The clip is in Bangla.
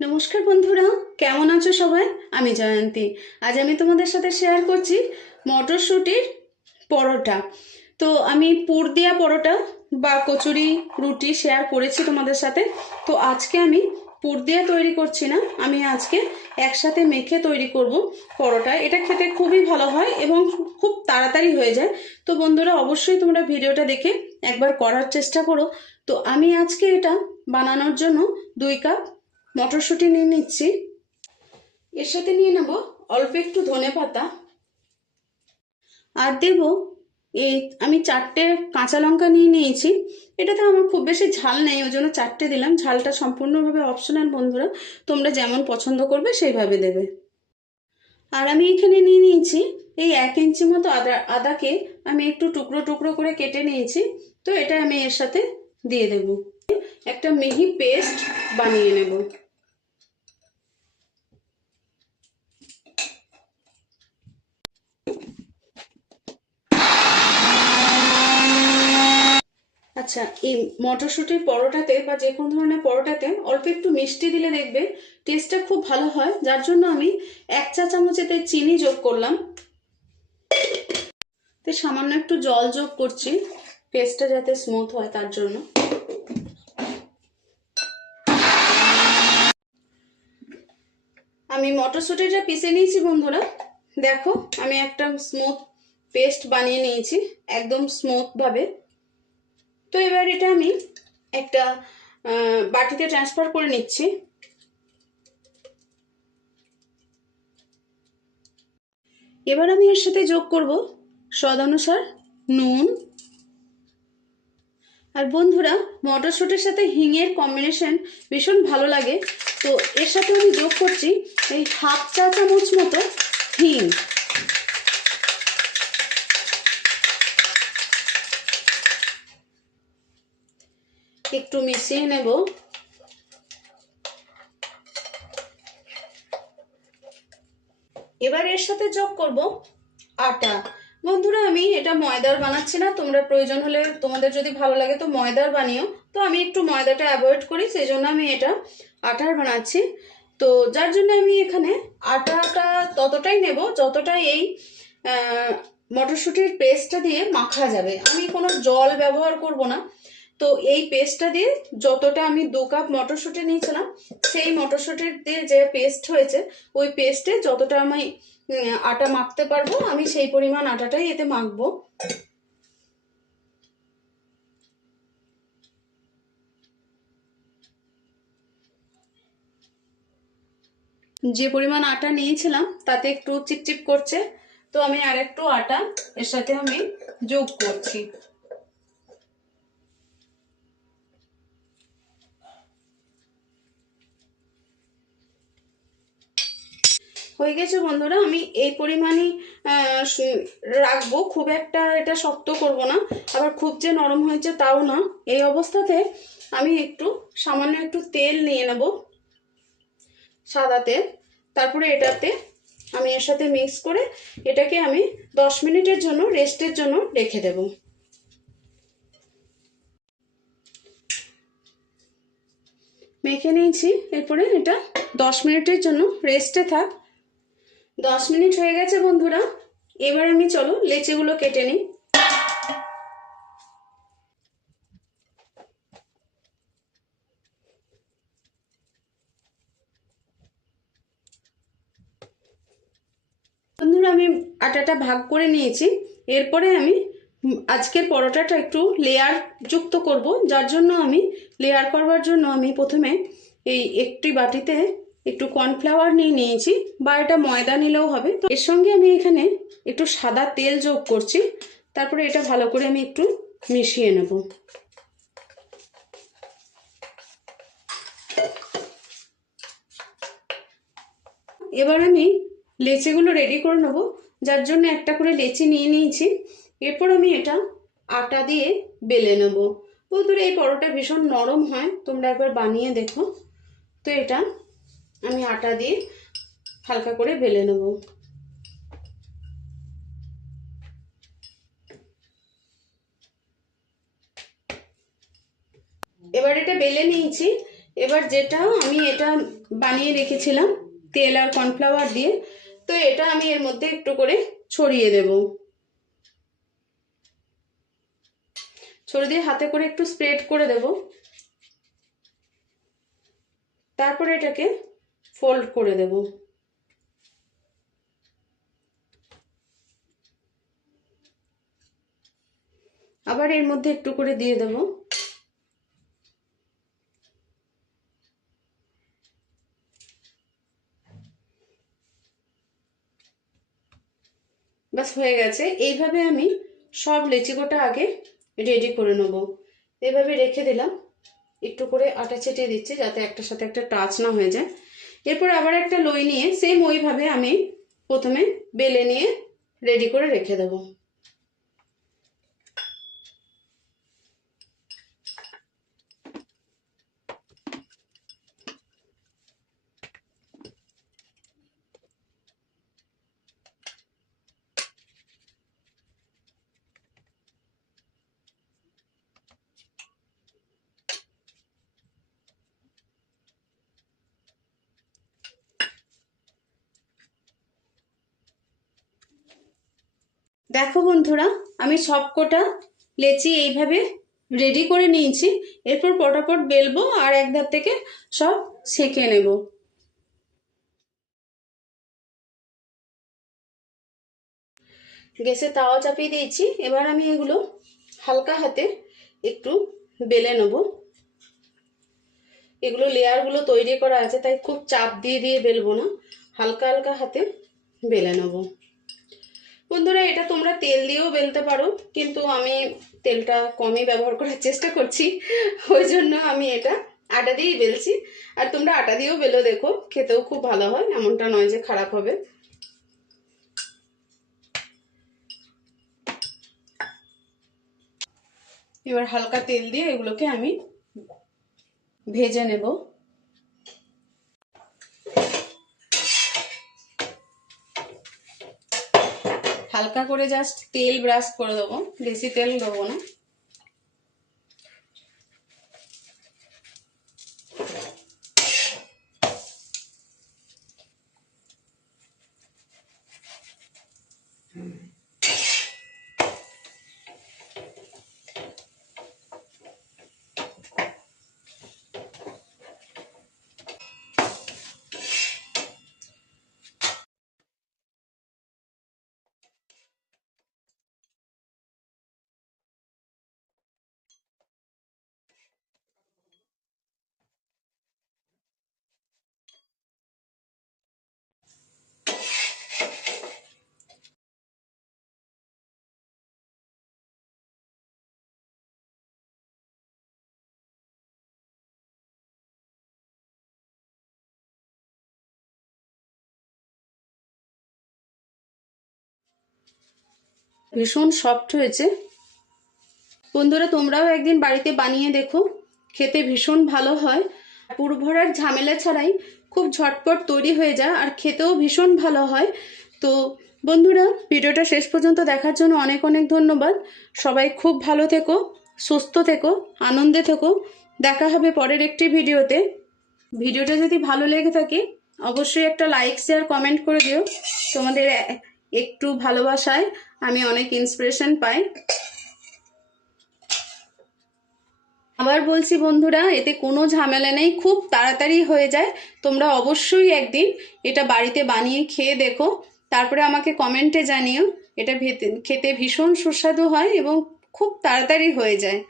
নমস্কার বন্ধুরা, কেমন আছো সবাই? আমি জয়ন্তী। আজ আমি তোমাদের সাথে শেয়ার করছি মটরশুঁটির পরোটা। তো আমি পুর দেওয়া পরোটা বা কচুরি রুটি শেয়ার করেছি তোমাদের সাথে। তো আজকে আমি পুর দিয়ে তৈরি করছি না, আমি আজকে একসাথে মেখে তৈরি করব পরোটা। এটা খেতে খুবই ভালো হয় এবং খুব তাড়াতাড়ি হয়ে যায়। তো বন্ধুরা, অবশ্যই তোমরা ভিডিওটা দেখে একবার করার চেষ্টা করো। তো আমি আজকে এটা বানানোর জন্য 2 কাপ মটরশুঁটি নিয়ে নিচ্ছি। এর সাথে নিয়ে নেব অল্প একটু ধনেপাতা, আর দেব এই আমি 4টে কাঁচা লঙ্কা নিয়ে নিয়েছি। এটাতে আমার খুব বেশি ঝাল নেই, ওই জন্য 4টে দিলাম। ঝালটা সম্পূর্ণভাবে অপশনাল বন্ধুরা, তোমরা যেমন পছন্দ করবে সেইভাবে দেবে। আর আমি এখানে নিয়ে নিয়েছি এই 1 ইঞ্চি মতো আদাকে আমি একটু টুকরো টুকরো করে কেটে নিয়েছি। তো এটা আমি এর সাথে দিয়ে দেব, একটা মিহি পেস্ট বানিয়ে নেব। আচ্ছা, এই মটরশুঁটির পরোটাতে বা যে কোনো ধরনের পরোটাতে অল্প একটু মিষ্টি দিলে দেখবে টেস্টটা খুব ভালো হয়। যার জন্য আমি 1 চা চামচ এতে চিনি যোগ করলাম। তো সামান্য একটু জল যোগ করছি, পেস্টটা যাতে স্মুথ হয় তার জন্য। আমি মটরশুঁটিটা পিষে নিয়েছি বন্ধুরা। দেখো, আমি একটা স্মুথ পেস্ট বানিয়ে নিয়েছি, একদম স্মুথ ভাবে। তো এবার এটা আমি একটা বাটিতে ট্রান্সফার করে নিচ্ছি। এবার আমি এর সাথে যোগ করব স্বাদ অনুসার নুন। আর বন্ধুরা, মটরশুঁটির সাথে হিঙের কম্বিনেশন ভীষণ ভালো লাগে। তো এর সাথে আমি যোগ করছি এই 1/2 চা চামচ মতো হিং। একটু মিশিয়ে নেব। এবার এর সাথে যোগ করব আটা। বন্ধুরা, আমি এটা ময়দার বানাচ্ছি না, তোমরা প্রয়োজন হলে তোমাদের যদি ভালো লাগে তো ময়দার বানিও। তো আমি একটু ময়দাটা অ্যাভয়েড করি, সেই জন্য আমি এটা আটার বানাচ্ছি। তো যার জন্য আমি এখানে আটাটা ততটাই নেব যতটা এই মটরশুঁটির পেস্টটা দিয়ে মাখা যাবে। আমি কোনো জল ব্যবহার করব না। তো এই পেস্টটা দিয়ে যতটা আমি 2 কাপ মটরশুঁটি নিয়েছিলাম, সেই মটরশুঁটির দিয়ে যে পেস্ট হয়েছে ওই পেস্টে যতটা আমি আটা মাখতে পারবো, আমি সেই পরিমাণ আটাটাই এতে মাখবো। যে পরিমাণ আটা নিয়েছিলাম তাতে একটু চিপচিপ করছে, তো আমি আর একটু আটা এর সাথে আমি যোগ করছি। হয়ে গেছে বন্ধুরা, আমি এই পরিমাণই রাখবো। খুব একটা এটা শক্ত করব না, আবার খুব যে নরম হয়েছে তাও না। এই অবস্থাতে আমি সামান্য একটু তেল নিয়ে নেব, সাদা তেল। তারপরে এটাতে আমি এর সাথে মিক্স করে এটাকে আমি 10 মিনিটের জন্য রেস্টের জন্য রেখে দেব। মেখে নিয়েছি, এরপরে এটা 10 মিনিটের জন্য রেস্টে থাক। 10 মিনিট হয়ে গেছে বন্ধুরা। এবার আমি চলো লেচিগুলো কেটে নিই। বন্ধুরা, আমি আটাটা ভাগ করে নিয়েছি। এরপরে আমি আজকের পরোটাটা একটু লেয়ার যুক্ত করব। যার জন্য আমি লেয়ার করবার জন্য আমি প্রথমে এই একটি বাটিতে একটু কর্নফ্লাওয়ার নিয়ে নিয়েছি, বা এটা ময়দা নিলেও হবে। তো এর সঙ্গে আমি এখানে একটু সাদা তেল যোগ করছি। তারপরে এটা ভালো করে আমি একটু মিশিয়ে নেব। এবার আমি লেচিগুলো রেডি করে নেব। যার জন্য একটা করে লেচি নিয়ে নিয়েছি। এরপর আমি এটা আটা দিয়ে বেলে নেব। বন্ধুরা, এই পরোটা ভীষণ নরম হয়, তোমরা একবার বানিয়ে দেখো। তো এটা আমি আটা দিয়ে হালকা করে বেলে নেব। এবার এটা বেলে নিয়েছি। এবার যেটা আমি এটা বানিয়ে রেখেছিলাম তেল আর কর্নফ্লাওয়ার দিয়ে, তো এটা আমি এর মধ্যে একটু করে ছড়িয়ে দেব। ছড়িয়ে দিয়ে হাতে করে একটু স্প্রেড করে দেব। তারপরে এটাকে ফোল্ড করে দেব। আবার এর মধ্যে একটু করে দিয়ে দেব। বাস হয়ে গেছে। এইভাবে আমি সব লেচি গোটা আগে রেডি করে নেব। এভাবে রেখে দিলাম, একটু করে আটা ছিটিয়ে দিচ্ছি যাতে একটার সাথে একটা টাচ না হয়ে যায়। এরপর আবার একটা লই নিয়ে সেম ওইভাবে আমি প্রথমে বেলে নিয়ে রেডি করে রেখে দেবো। দেখো বন্ধুরা, আমি সবকটা লেচি এইভাবে রেডি করে নিয়েছি। এরপর পটাপট বেলবো আর এক ধার থেকে সব সেঁকে নেব। গ্যাসে তাওয়া চাপিয়ে দিয়েছি। এবার আমি এগুলো হালকা হাতে একটু বেলে নেব। এগুলো লেয়ারগুলো তৈরি করা আছে, তাই খুব চাপ দিয়ে দিয়ে বেলবো না, হালকা হালকা হাতে বেলে নেব। বন্ধুরা, এটা তোমরা তেল দিয়েও বেলতে পারো, কিন্তু আমি তেলটা কমই ব্যবহার করার চেষ্টা করছি, ওই জন্য আমি এটা আটা দিয়েই বেলছি। আর তোমরা আটা দিয়েও বেলো, দেখো খেতেও খুব ভালো হয়, এমনটা নয় যে খারাপ হবে। এবার হালকা তেল দিয়ে এগুলোকে আমি ভেজে নেব। হালকা করে জাস্ট তেল ব্রাশ করে দেবো, বেশি তেল দেবো না। ভীষণ সফট হয়েছে। বন্ধুরা, তোমরাও একদিন বাড়িতে বানিয়ে দেখো, খেতে ভীষণ ভালো হয়। পুর ভরার ঝামেলা ছাড়াই খুব ঝটপট তৈরি হয়ে যায় আর খেতেও ভীষণ ভালো হয়। তো বন্ধুরা, ভিডিওটা শেষ পর্যন্ত দেখার জন্য অনেক অনেক ধন্যবাদ। সবাই খুব ভালো থেকো, সুস্থ থেকো, আনন্দে থেকো। দেখা হবে পরের একটি ভিডিওতে। ভিডিওটা যদি ভালো লেগে থাকে অবশ্যই একটা লাইক, শেয়ার, কমেন্ট করে দিও। তোমাদের একটু ভালোবাসায় আমি অনেক ইন্সপিরেশন পাই। আবার বলছি বন্ধুরা, এতে কোনো ঝামেলা নেই, খুব তাড়াতাড়ি হয়ে যায়। তোমরা অবশ্যই একদিন এটা বাড়িতে বানিয়ে খেয়ে দেখো, তারপরে আমাকে কমেন্টে জানিও। এটা খেতে ভীষণ সুস্বাদু হয় এবং খুব তাড়াতাড়ি হয়ে যায়।